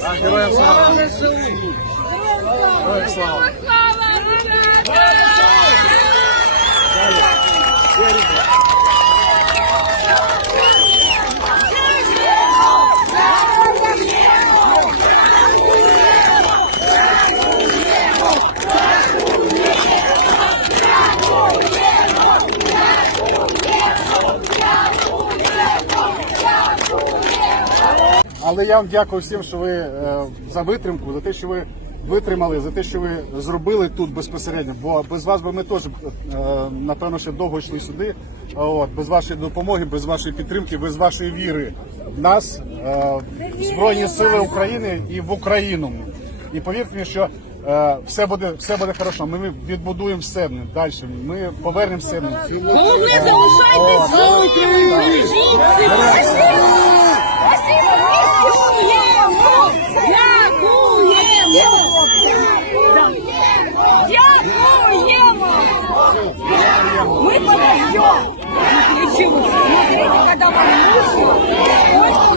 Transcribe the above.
Так, Героям слава! Героям слава! Але я вам дякую всім, що ви е, за витримку, за те, що ви витримали, за те, що ви зробили тут безпосередньо. Бо без вас би ми теж е, напевно ще довго йшли сюди. От без вашої допомоги, без вашої підтримки, без вашої віри в нас, е, в Збройні Сили України і в Україну. І повірте мені, що все буде все буде хорошо. Ми відбудуємо все далі. Ми повернемо все. Головне, залишайтесь за Україну! Дякуємо! Дякуємо! Дякуємо! Мы подождем! Ничего, смотрите, когда вам нужно, сколько у